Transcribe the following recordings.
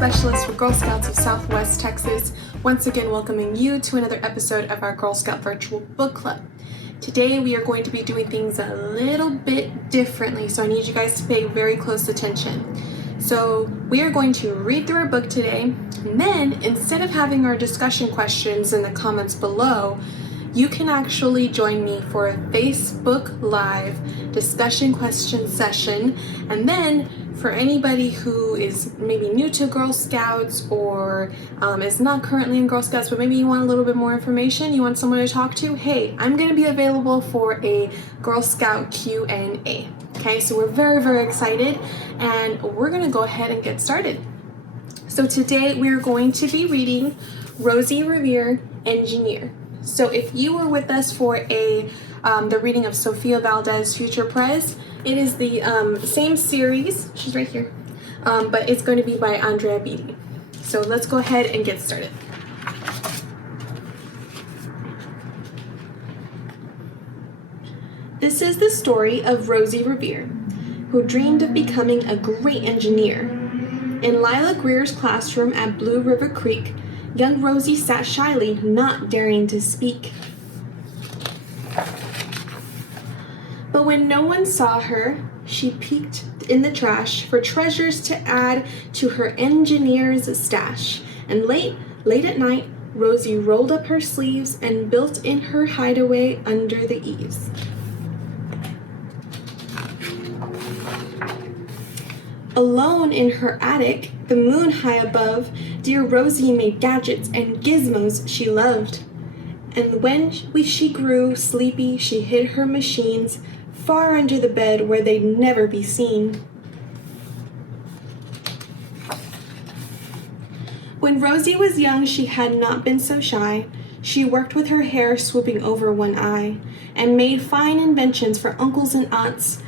Specialist for Girl Scouts of Southwest Texas, once again welcoming you to another episode of our Girl Scout Virtual Book Club. Today we are going to be doing things a little bit differently, so I need you guys to pay very close attention. So we are going to read through our book today, and then instead of having our discussion questions in the comments below, you can actually join me for a Facebook Live discussion question session. And then for anybody who is maybe new to Girl Scouts or is not currently in Girl Scouts, but maybe you want a little bit more information, you want someone to talk to, hey, I'm going to be available for a Girl Scout Q&A. Okay, so we're very, very excited, and we're going to go ahead and get started. So today we're going to be reading Rosie, Revere, Engineer. So if you were with us for the reading of Sofia Valdez, Future Prez, it is the same series, she's right here, but it's going to be by Andrea Beatty. So let's go ahead and get started. This is the story of Rosie Revere, who dreamed of becoming a great engineer. In Lila Greer's classroom at Blue River Creek, young Rosie sat shyly, not daring to speak. But when no one saw her, she peeked in the trash for treasures to add to her engineer's stash. And late at night, Rosie rolled up her sleeves and built in her hideaway under the eaves. Alone in her attic, the moon high above, dear Rosie made gadgets and gizmos she loved. And when she grew sleepy, she hid her machines far under the bed where they'd never be seen. When Rosie was young, she had not been so shy. She worked with her hair swooping over one eye and made fine inventions for uncles and aunts,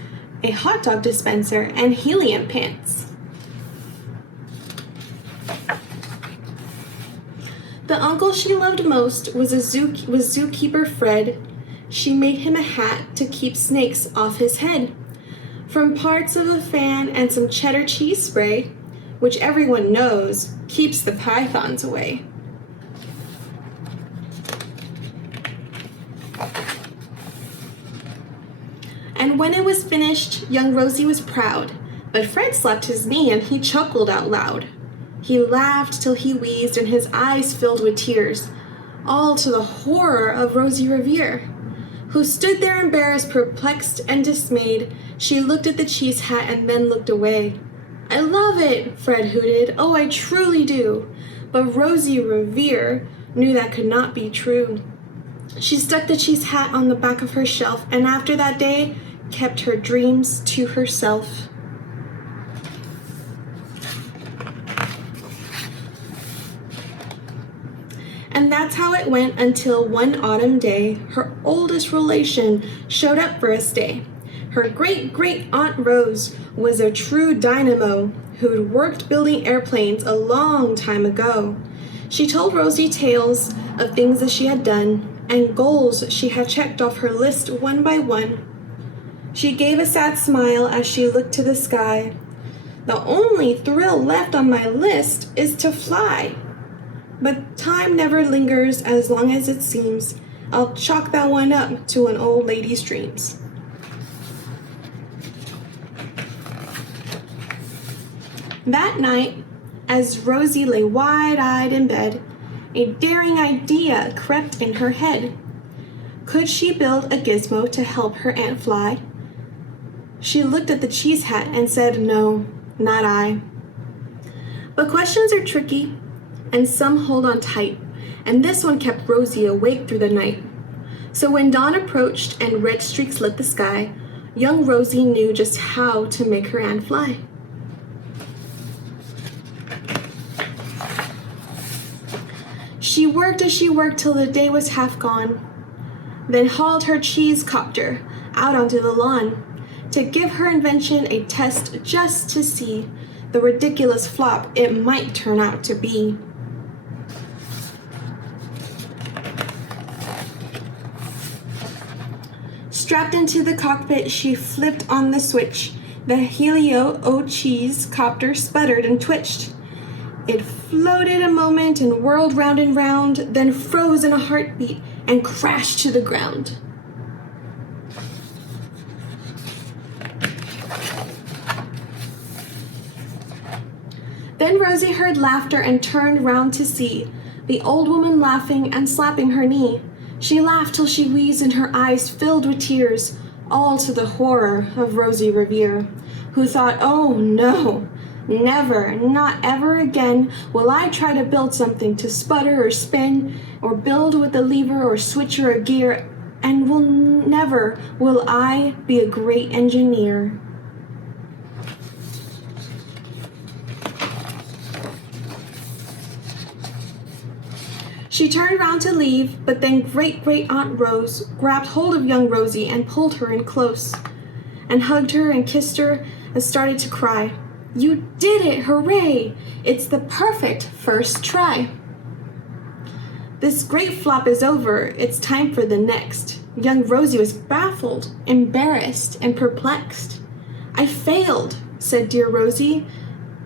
a hot dog dispenser, and helium pants. The uncle she loved most was zookeeper Fred. She made him a hat to keep snakes off his head. From parts of a fan and some cheddar cheese spray, which everyone knows keeps the pythons away. And when it was finished, young Rosie was proud, but Fred slapped his knee and he chuckled out loud. He laughed till he wheezed and his eyes filled with tears, all to the horror of Rosie Revere, who stood there embarrassed, perplexed, and dismayed. She looked at the cheese hat and then looked away. "I love it," Fred hooted. "Oh, I truly do." But Rosie Revere knew that could not be true. She stuck the cheese hat on the back of her shelf, and after that day, kept her dreams to herself. And that's how it went until one autumn day, her oldest relation showed up for a stay. Her great-great-aunt Rose was a true dynamo who'd worked building airplanes a long time ago. She told Rosie tales of things that she had done and goals she had checked off her list one by one. She gave a sad smile as she looked to the sky. "The only thrill left on my list is to fly. But time never lingers as long as it seems. I'll chalk that one up to an old lady's dreams." That night, as Rosie lay wide-eyed in bed, a daring idea crept in her head. Could she build a gizmo to help her aunt fly? She looked at the cheese hat and said, "No, not I." But questions are tricky, and some hold on tight, and this one kept Rosie awake through the night. So when dawn approached and red streaks lit the sky, young Rosie knew just how to make her aunt fly. She worked till the day was half gone, then hauled her cheese copter out onto the lawn to give her invention a test just to see the ridiculous flop it might turn out to be. Strapped into the cockpit, she flipped on the switch. The Helio-O cheese copter sputtered and twitched. It floated a moment and whirled round and round, then froze in a heartbeat and crashed to the ground. Then Rosie heard laughter and turned round to see the old woman laughing and slapping her knee. She laughed till she wheezed and her eyes filled with tears, all to the horror of Rosie Revere, who thought, "Oh no, never, not ever again will I try to build something to sputter or spin, or build with a lever or switch or a gear, and never will I be a great engineer." She turned round to leave, but then Great-Great-Aunt Rose grabbed hold of young Rosie and pulled her in close, and hugged her and kissed her and started to cry. "You did it! Hooray! It's the perfect first try. This great flop is over. It's time for the next." Young Rosie was baffled, embarrassed, and perplexed. "I failed," said dear Rosie.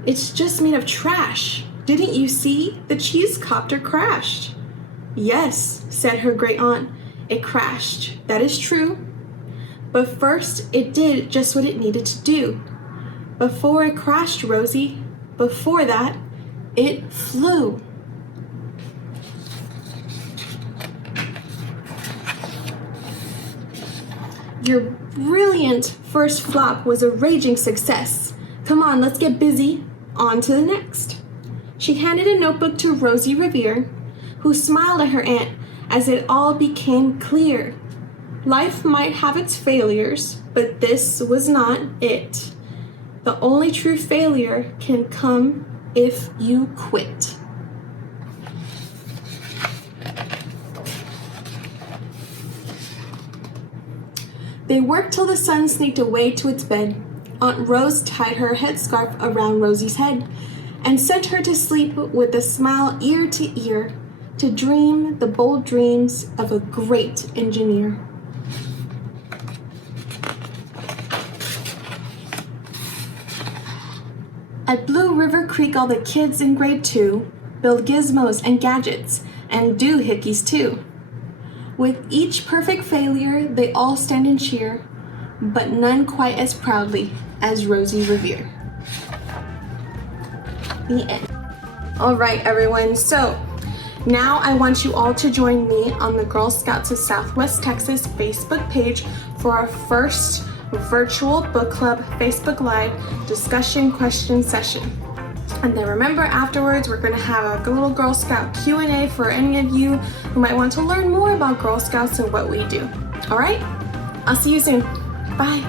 "It's just made of trash. Didn't you see? The cheese copter crashed." "Yes," said her great aunt, "it crashed. That is true. But first it did just what it needed to do. Before it crashed, Rosie, before that, it flew." "Your brilliant first flop was a raging success. Come on, let's get busy. On to the next." She handed a notebook to Rosie Revere, who smiled at her aunt as it all became clear. Life might have its failures, but this was not it. The only true failure can come if you quit. They worked till the sun sneaked away to its bed. Aunt Rose tied her headscarf around Rosie's head and sent her to sleep with a smile ear to ear, to dream the bold dreams of a great engineer. At Blue River Creek, all the kids in grade 2 build gizmos and gadgets and doohickeys too. With each perfect failure, they all stand and cheer, but none quite as proudly as Rosie Revere. The end. All right, everyone. So now I want you all to join me on the Girl Scouts of Southwest Texas Facebook page for our first virtual book club Facebook Live discussion question session. And then remember, afterwards we're going to have a little Girl Scout Q&A for any of you who might want to learn more about Girl Scouts and what we do. All right? I'll see you soon. Bye.